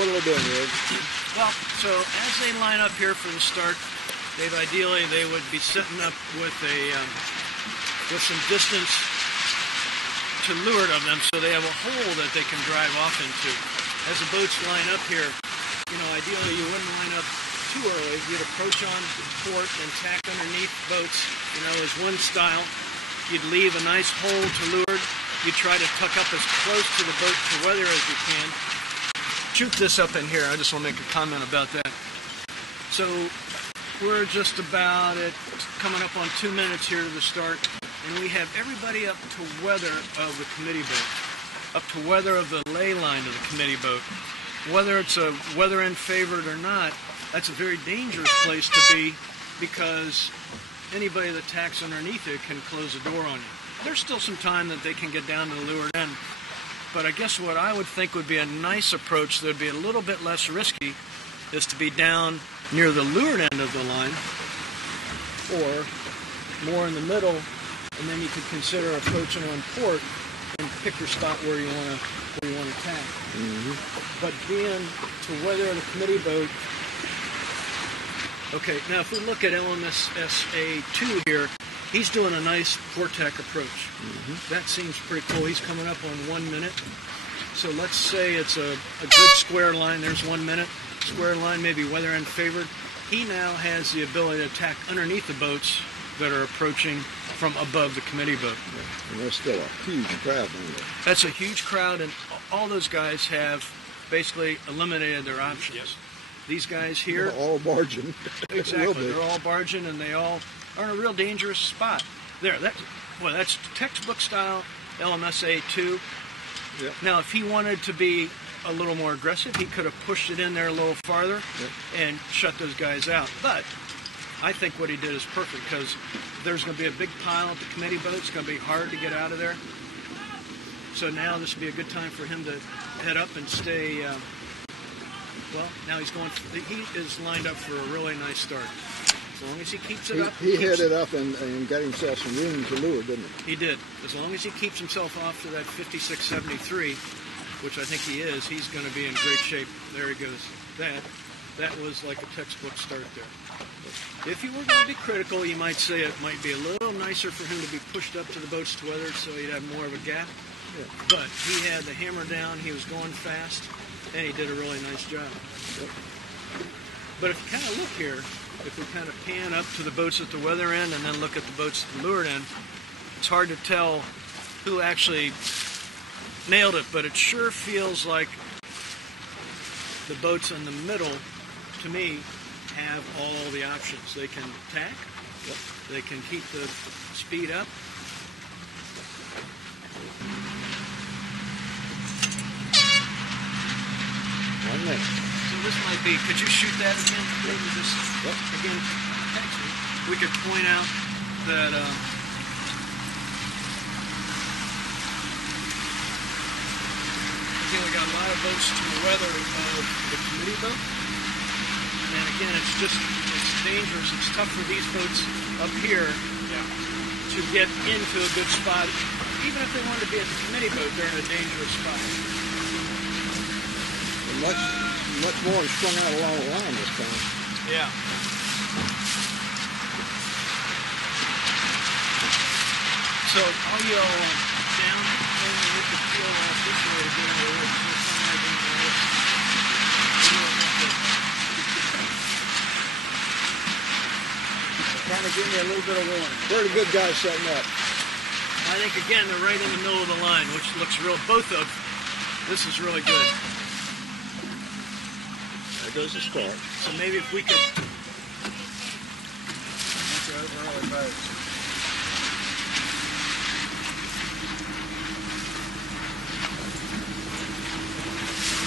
what are they doing, Ed? Well, so as they line up here for the start, ideally they would be setting up with with some distance to leeward of them, so they have a hole that they can drive off into. As the boats line up here, ideally you wouldn't line up too early. You'd approach on port and tack underneath boats, as one style. You'd leave a nice hole to leeward. You'd try to tuck up as close to the boat to weather as you can. Shoot this up in here. I just want to make a comment about that. So we're just about coming up on 2 minutes here to the start, and we have everybody up to weather of the committee boat, up to weather of the lay line of the committee boat. Whether it's a weather end favored or not, that's a very dangerous place to be, because anybody that tacks underneath it can close the door on you. There's still some time that they can get down to the leeward end, but I guess what I would think would be a nice approach that would be a little bit less risky is to be down near the leeward end of the line, or more in the middle, and then you could consider approaching on port and pick your spot where you want to tack. Mm-hmm. But being to weather the committee boat. Okay, now if we look at LMSSA 2 here, he's doing a nice port tack approach. Mm-hmm. That seems pretty cool. He's coming up on 1 minute. So let's say it's a good square line. There's 1 minute. Square line, maybe weather end favored. He now has the ability to tack underneath the boats that are approaching from above the committee boat. Yeah. And there's still a huge crowd down there. That's a huge crowd, and all those guys have basically eliminated their options. Yes. These guys here... They're all barging. Exactly. They're all barging, and they all are in a real dangerous spot. There, that's textbook style LMSA 2. Yep. Now, if he wanted to be a little more aggressive, he could have pushed it in there a little farther and shut those guys out. But I think what he did is perfect, because there's going to be a big pile at the committee boat. It's going to be hard to get out of there. So now this would be a good time for him to head up and stay. Well, now he is lined up for a really nice start. As long as he keeps it up. He headed up and got himself some room to leeward, didn't he? He did. As long as he keeps himself off to that 56.73, which I think he is, he's going to be in great shape. There he goes. That was like a textbook start there. If you were going to be critical, you might say it might be a little nicer for him to be pushed up to the boats to weather, so he'd have more of a gap. Yeah. But he had the hammer down, he was going fast, and he did a really nice job. Yep. But if you kind of look here, if we kind of pan up to the boats at the weather end and then look at the boats at the leeward end, it's hard to tell who actually nailed it, but it sure feels like the boats in the middle, to me, have all the options. They can tack, they can keep the speed up. So this might be, could you shoot that again? Maybe just, again, we could point out that again, we got a lot of boats to the weather of the committee boat. And again, it's dangerous. It's tough for these boats up here to get into a good spot. Even if they wanted to be at the committee boat, they're in a dangerous spot. Much more strung out along the line this time. Yeah. So I'll yell down and hit the field off this way to get over it. Trying to give me a little bit of warning. Very good guys setting up. I think, again, they're right in the middle of the line, which looks real. Both of this is really good. There goes the start. So maybe if we could...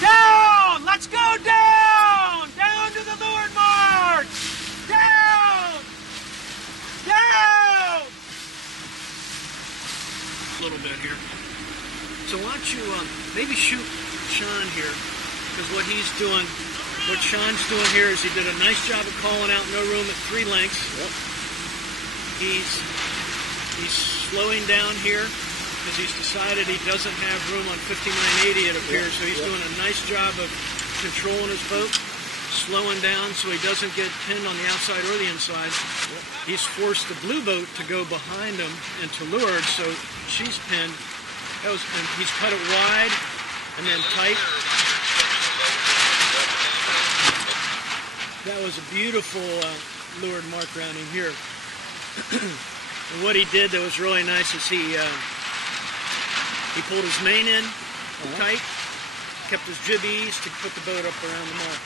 Down! Let's go down! Down to the leeward mark! Down! Down! A little bit here. So why don't you maybe shoot Sean here, because what Sean's doing here is he did a nice job of calling out no room at 3 lengths. Yep. He's slowing down here because he's decided he doesn't have room on 5980, it appears. So he's doing a nice job of controlling his boat, slowing down so he doesn't get pinned on the outside or the inside. He's forced the blue boat to go behind him and to leeward, so she's pinned. And he's cut it wide and then tight. That was a beautiful leeward mark rounding here. And what he did that was really nice is he pulled his main in tight, kept his jib ease to put the boat up around the mark.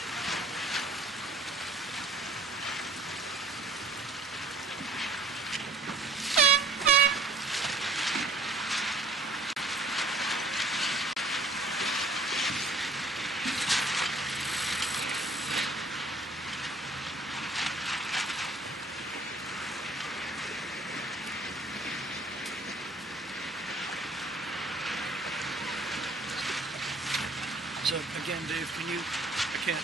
So again, Dave, I can't,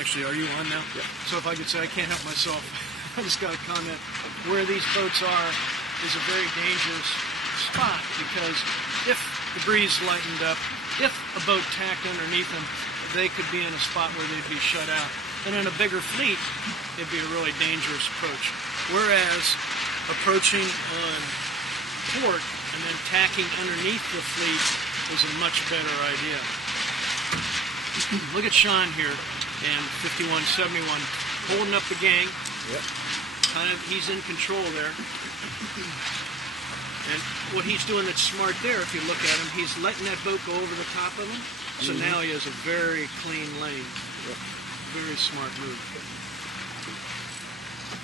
actually, are you on now? Yeah. So if I could say, I can't help myself. I just got a comment. Where these boats are is a very dangerous spot because if the breeze lightened up, if a boat tacked underneath them, they could be in a spot where they'd be shut out. And in a bigger fleet, it'd be a really dangerous approach. Whereas approaching on port and then tacking underneath the fleet is a much better idea. Look at Sean here in 5171 holding up the gang. Yep. He's in control there. And what he's doing that's smart there, if you look at him, he's letting that boat go over the top of him. So now he has a very clean lane. Yep. Very smart move.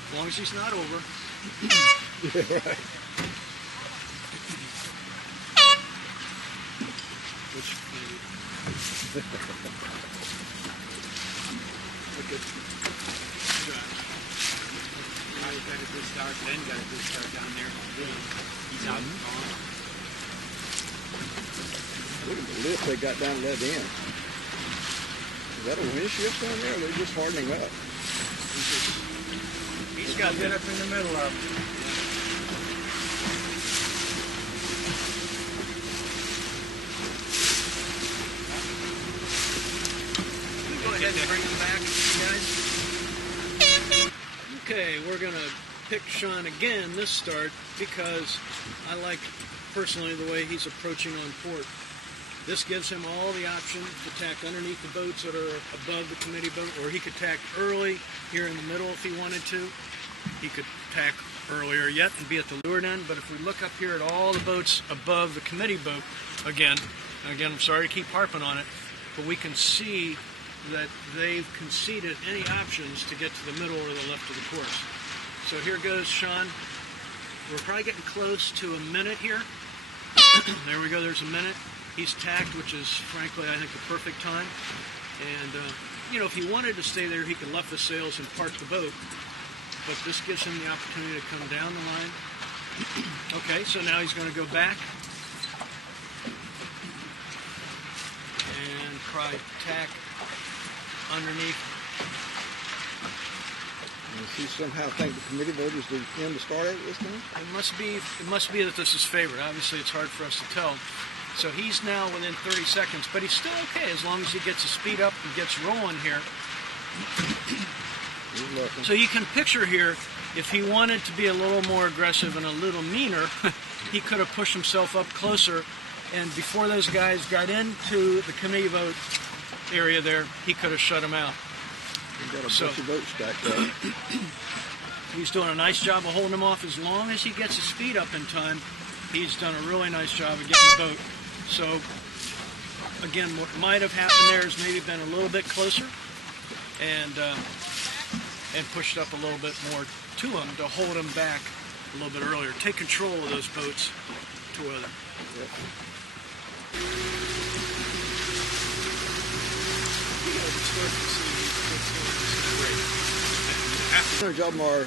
As long as he's not over. Yeah, right. Okay. Now he's got a good start, Ben got a good start down there. He's out and gone. Look at the lift they got down that end. Is that a wind shift down there? Or they're just hardening up. He's got Get up in the middle of it. Go ahead and bring him back, guys. Okay, we're going to pick Sean again this start because I like personally the way he's approaching on port. This gives him all the option to tack underneath the boats that are above the committee boat, or he could tack early here in the middle if he wanted to. He could tack earlier yet and be at the leeward end, but if we look up here at all the boats above the committee boat, again, I'm sorry to keep harping on it, but we can see that they've conceded any options to get to the middle or the left of the course. So here goes Sean. We're probably getting close to a minute here. There we go, there's a minute. He's tacked, which is, frankly, I think the perfect time. And, if he wanted to stay there, he could left the sails and park the boat. But this gives him the opportunity to come down the line. Okay, so now he's going to go back. And try tack underneath. And he somehow think the committee vote is the end to start at this time? It must be that this is favored. Obviously, it's hard for us to tell. So he's now within 30 seconds, but he's still okay as long as he gets his speed up and gets rolling here. So you can picture here, if he wanted to be a little more aggressive and a little meaner, he could have pushed himself up closer, and before those guys got into the committee vote area there, he could have shut them out. He's got a bunch of boats stacked up. He's doing a nice job of holding them off. As long as he gets his speed up in time, he's done a really nice job of getting the boat. So, again, what might have happened there is maybe been a little bit closer and pushed up a little bit more to him to hold him back a little bit earlier. Take control of those boats to weather. Yep. Their job are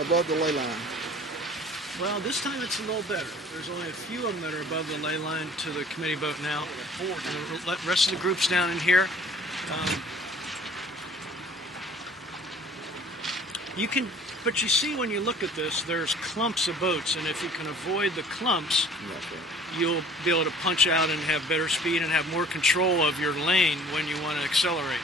above the ley line. Well, this time it's a little better. There's only a few of them that are above the ley line to the committee boat now. And the rest of the group's down in here. You can But you see, when you look at this, there's clumps of boats, and if you can avoid the clumps, you'll be able to punch out and have better speed and have more control of your lane when you want to accelerate.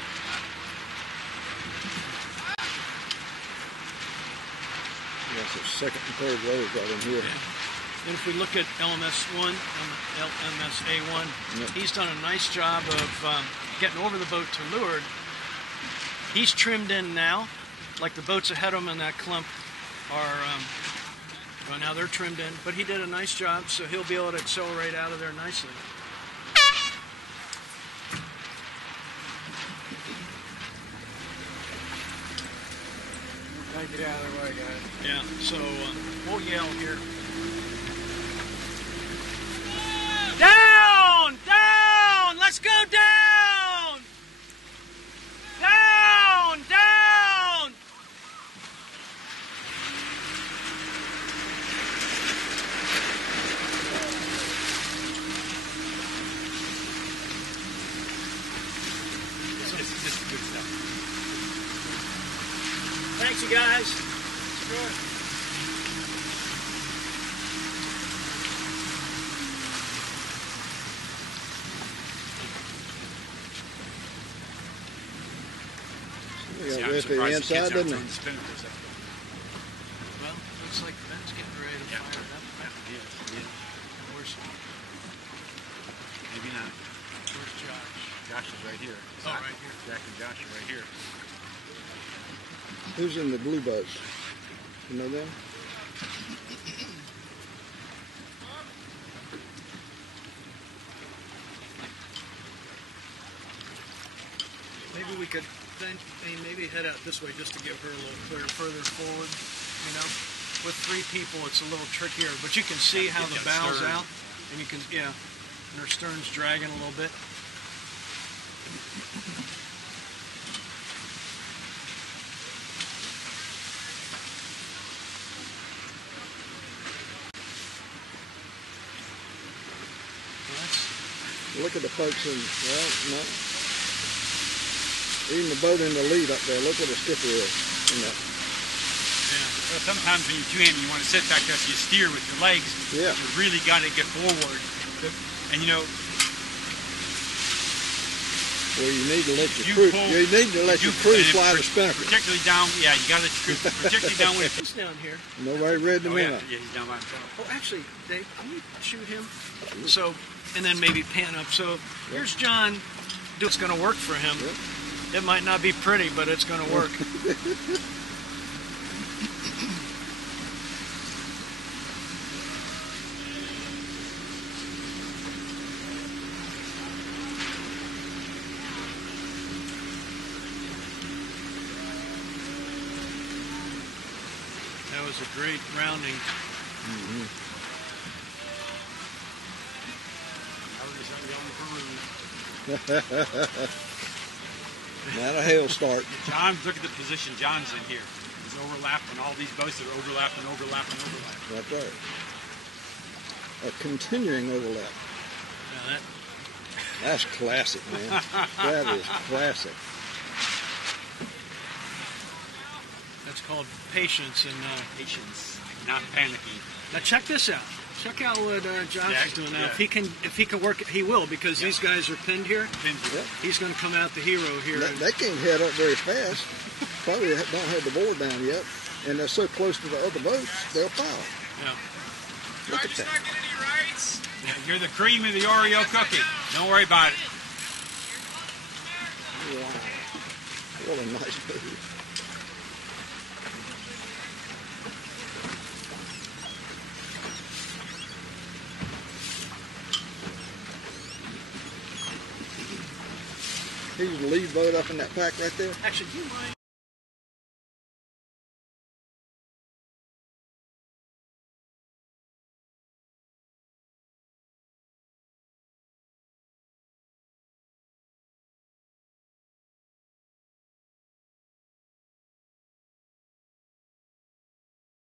Yes, it's second and third rows right in here. And if we look at LMS1, LMSA1, he's done a nice job of getting over the boat to leeward. He's trimmed in now, like the boats ahead of him in that clump are, well, now they're trimmed in, but he did a nice job, so he'll be able to accelerate out of there nicely. Get out of the way, guys. Yeah, so we'll yell here. Down! Down! Let's go down! Down! Down! This is good stuff. Thanks, you guys. Good. We got rest of the inside, didn't it? Well, looks like Ben's getting ready to fire it up. Yeah. And where's Maybe not. Josh? Josh is right here. Oh, right here. Jack and Josh are right here. Who's in the blue boats? You know them? Maybe we could then maybe head out this way just to give her a little clear further forward. You know, with three people, it's a little trickier, but you can see how the bow's out, and you can and her stern's dragging a little bit. Look at the folks in, well, no. Even the boat in the lead up there, look what the skipper is. Yeah. Well, sometimes when you're two-handed, you want to sit back there so you steer with your legs. Yeah. You really got to get forward. And you know, well, you need to let your crew, fly the spinnaker. Particularly down, yeah, you got to particularly down when He's down here. Nobody read the memo. Yeah, he's down by himself. Oh, actually, Dave, can you shoot him? So, and then maybe pan up. So here's John. It's going to work for him. It might not be pretty, but it's going to work. That was a great rounding. Not a hail start. John, look at the position John's in here. He's overlapping all these boats that are overlapping. That's right. A continuing overlap. Now That's classic, man. That is classic. that's called patience and Patience, not panicking. Now check this out. Check out what Josh is doing now. Yeah. If he can work it, he will, because these guys are pinned here. Yep. He's going to come out the hero here. They can't head up very fast. Probably don't have the board down yet. And they're so close to the other boats, they'll pile. Yeah. Look at that. Yeah, you're the cream of the Oreo cookie. Don't worry about it. Wow. What a nice move. He's the lead boat up in that pack right there. Actually, do you mind